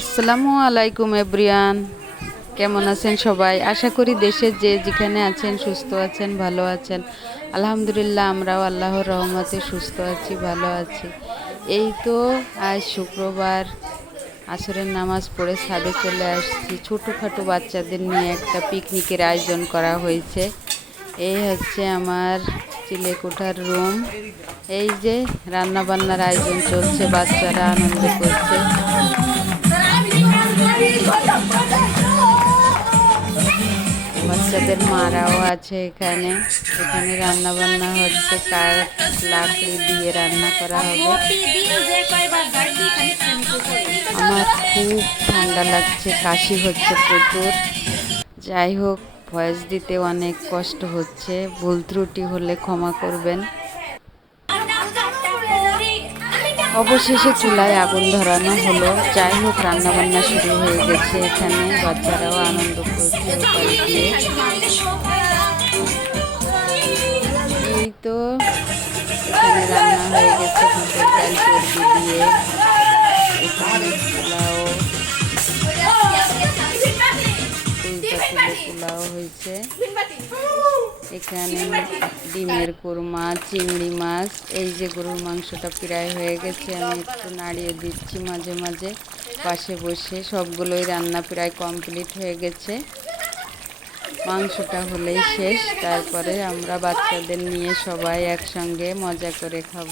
আসসালামু আলাইকুম এব্রিয়ান কেমন আছেন সবাই? আশা করি দেশের যে যেখানে আছেন, সুস্থ আছেন, ভালো আছেন। আলহামদুলিল্লাহ, আমরাও আল্লাহর রহমতে সুস্থ আছি, ভালো আছি। এই তো আজ শুক্রবার, আসরের নামাজ পড়ে ছাদে চলে আসছি। ছোটোখাটো বাচ্চাদের নিয়ে একটা পিকনিকের আয়োজন করা হয়েছে। এই হচ্ছে আমার চিলেকোঠার রুম। এই যে রান্নাবান্নার আয়োজন চলছে, বাচ্চারা আনন্দ করছে। বাচ্চাদের মারাও আছে এখানে। এখানে রান্না বান্না হচ্ছে কাঠ লাকড়ি দিয়ে রান্না করা হবে। আমার খুব ঠান্ডা লাগছে, কাশি হচ্ছে প্রচুর। যাই হোক, ভয়েস দিতে অনেক কষ্ট হচ্ছে। ভুল ত্রুটি হলে ক্ষমা করবেন। অবশেষে চুলায় আগুন ধরানো হলো। যাই হোক রান্নাবান্না শুরু হয়ে গেছে এখানে। বাচ্চারাও আনন্দ করছে দিয়ে এই তো এখানে রান্না হয়ে গেছে ভাতের ডাল চর্বি দিয়ে। এখানে পোলাও। হয়েছে। এখানে ডিমের কোরমা, চিংড়ি মাছ, এই যে গরুর মাংসটা প্রায় হয়ে গেছে, আমি একটু নাড়িয়ে দিচ্ছি মাঝে মাঝে, পাশে বসে সবগুলোই রান্না প্রায় কমপ্লিট হয়ে গেছে। মাংসটা হলেই শেষ, তারপরে আমরা বাচ্চাদের নিয়ে সবাই একসঙ্গে মজা করে খাব।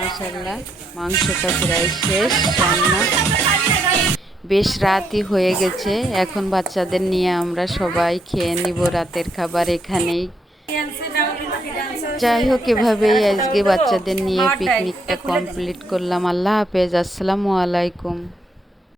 মাসাল্লাহ মাংসটা প্রায় শেষ, রান্না। বেশ রাতই হয়ে গেছে। এখন বাচ্চাদের নিয়ে আমরা সবাই খেয়ে নিব রাতের খাবার এখানেই। যাই হোক, এভাবেই আজকে বাচ্চাদের নিয়ে পিকনিকটা কমপ্লিট করলাম। আল্লাহ হাফেজ। আসসালামু আলাইকুম।